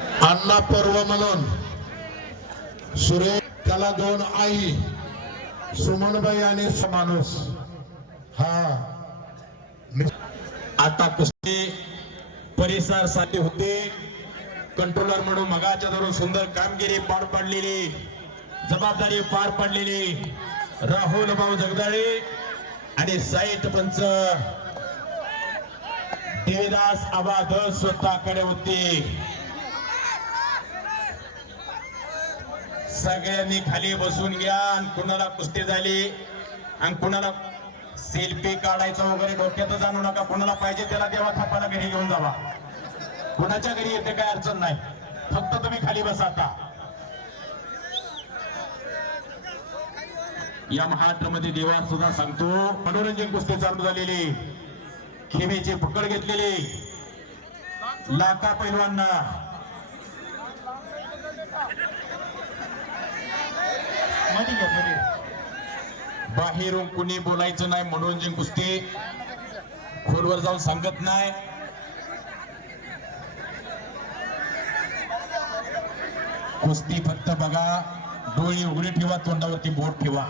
अण्णा पर्व म्हणून. सुरेश त्याला दोन आई सुमनबाई आणि स- माणूस हा. आता कुस्ती परिसरसाठी होते. कंट्रोलर म्हणून मगाच्या धरून सुंदर कामगिरी पार पडलेली. जबाबदारी पार पडलेली. राहुल भाऊ जगदाळे आणि साईट पंच. देवीदास आबाद स्वतःकडे होते. सगळ्यांनी खाली बसून घ्या आणि कुणाला कुस्ती झाली आणि कुणाला सेल्फी काढायचं वगैरे डोक्यात जाणू नका. कुणाला पाहिजे त्याला देवा थापाला घरी घेऊन जावा. कुणाच्या घरी येते काय अडचण नाही. फक्त तुम्ही खाली बसा आता. या महाराष्ट्रामध्ये देवा सुद्धा सांगतो मनोरंजन कुस्ती चालू झालेली. खेमेची पकड घेतलेली. लाखा पैलवांना म्हणजे. बाहेरून कुणी बोलायचं नाही मनोरंजन कुस्ती. खोलवर जाऊन सांगत नाही. कुस्ती फक्त बघा डोळी उघडी ठेवा तोंडावरती बोट ठेवा.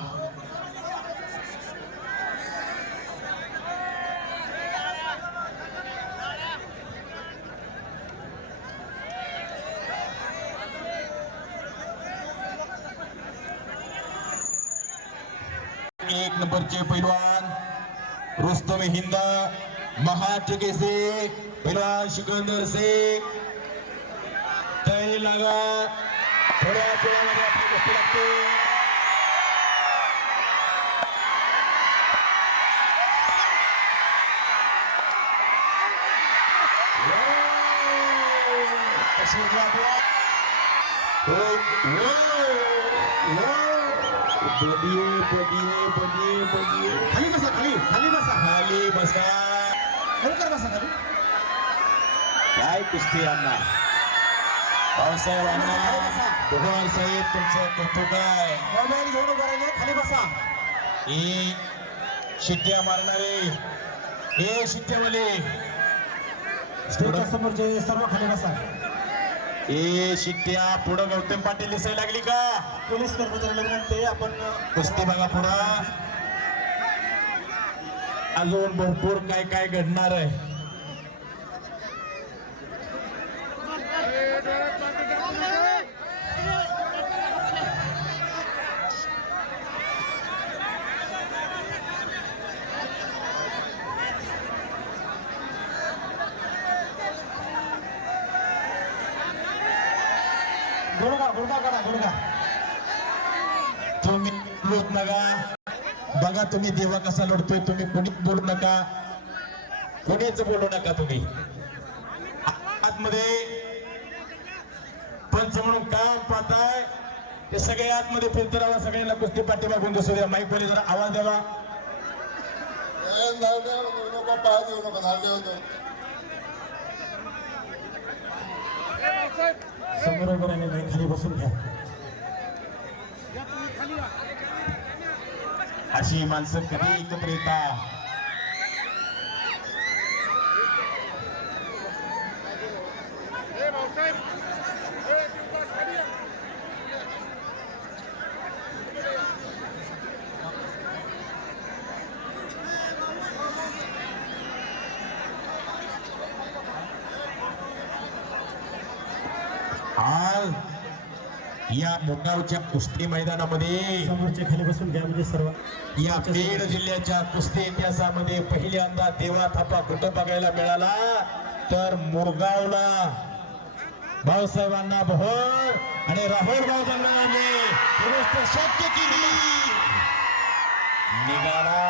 एक नंबरचे पैलवान रुस्तम हिंद महाटके से पैलवान सिकंदर शेख तयारी लागा. थोड्या वेळामध्ये आपली कुस्ती लागते. कशी लागला? बदिये बदिये बदिये बदिये खाली बसा खाली खाली बसा. खाली बसा. खरोखर बसा खाली. काय कुस्ती अण्णा भाऊसाहेब अण्णा भगवान साहेब तुमचं कौतुक आहे. मोबाईल घेऊन उभं राहिले खाली बसा. हे शिट्ट्या मारणारे हे शिट्ट्यावाले स्टेजच्या समोरचे सर्व खाली बसा. हे शिट्ट्या पुढं गौतम पाटील दिसायला लागली का? पोलीस कर्मचाऱ्याला विनंती आहे, आपण कुस्ती बघा पुढं. अजून भरपूर काय काय घडणार आहे. गुडगा गुडगा करा गुडगा तुम्ही बोलूच नका. बघा तुम्ही देवा कसा लढतोय तुम्ही कोणीच बोलू नका. कोणीच बोलू नका तुम्ही. आतमध्ये पंच म्हणून काम पाहताय. ते सगळे आतमध्ये फिरतरावा सगळ्यांना कुस्ती पाठीमागून दिसू द्या. माईक जरा आवाज द्यावा. समोर उभं नाही खाली बसून घ्या. अशी माणसं कधी एकत्र येतात? आज या मुगावच्या कुस्ती मैदानामध्ये खाली बसून घ्या म्हणजे सर्व. या बीड जिल्ह्याच्या कुस्ती इतिहासामध्ये पहिल्यांदा देवा थापा कुठं बघायला मिळाला? तर मुरगावला. भाऊसाहेबांना भोर आणि राहुल भाऊ जंगलाने गोष्ट शक्य केली. निघाला.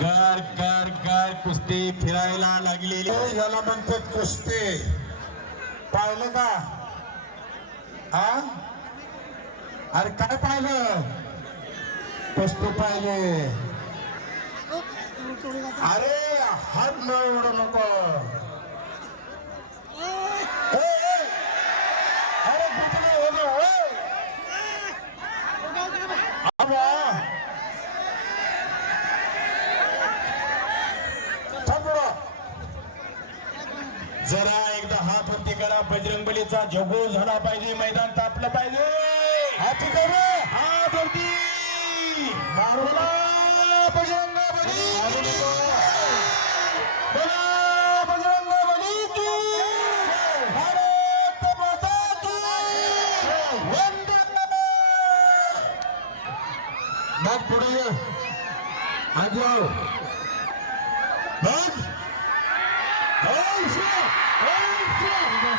गार गार गार कुस्ती फिरायला लागलेली. याला म्हणतात कुस्ती. पाहिलं का? हा अरे काय पाहिलं? कुस्ती पाहिजे अरे हात न ओढू नको. हो पुढं. जरा. एकदा हात वरती करा बजरंग बलीचा जगो झाला पाहिजे मैदान तापलं पाहिजे. हात. हात वरती. मारू बोला बजरंग 안녕. 넌? 어이씨! 어이씨!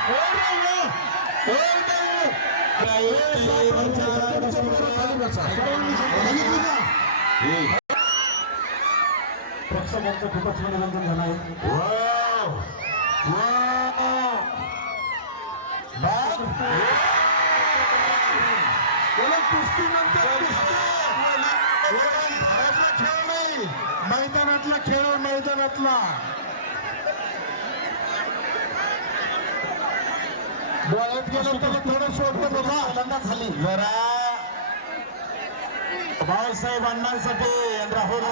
어려워! 어려워! 예, 감사합니다. 박수 박수 국밥집안에 던진 전화요. 와우! 와우! 막! 연락 도스트 남자 도스트! मैदानातला खेळ आहे, मैदानातला. डोळ्यात गेलं तर थोडं सोडतं बाबा फलंदाज झाली. जरा भाऊसाहेब अण्णांसाठी राहुल.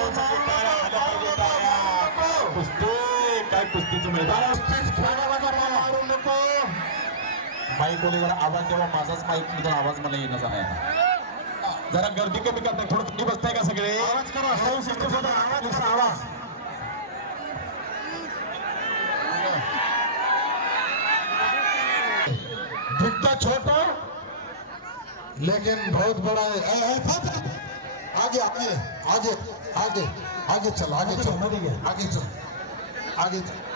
कुस्ती काय कुस्तीचं मैदान? माईक ओलीवर आवाज तेव्हा माझाच माईक आवाज मला येणं नाही जरा गर्दी कमी करताय थोडं तुम्ही बसताय का सगळे? आवाज करा सौ सिस्टर आवाज करा. आवाज दिखता छोटा लेकिन बहुत बड़ा है. ए, ए। आगे आगे आगे आगे आगे चल आगे चल. आगे चल. आगे चल.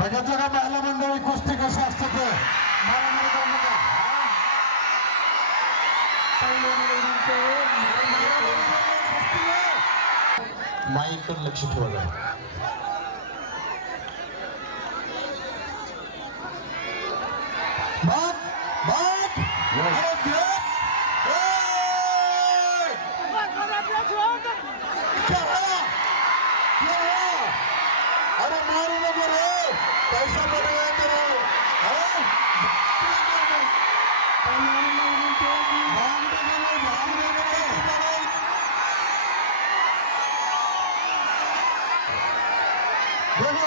बघितलं का महिला मंडळी कुस्ती कशी असते ते. माईकडे लक्ष ठेवा. बघ बघ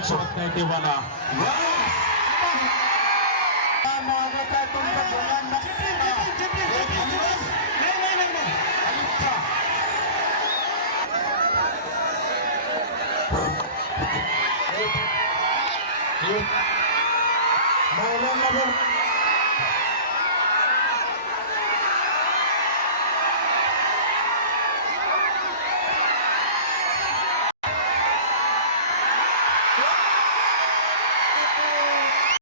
आज एक शॉट नाही देवाला मागत आहे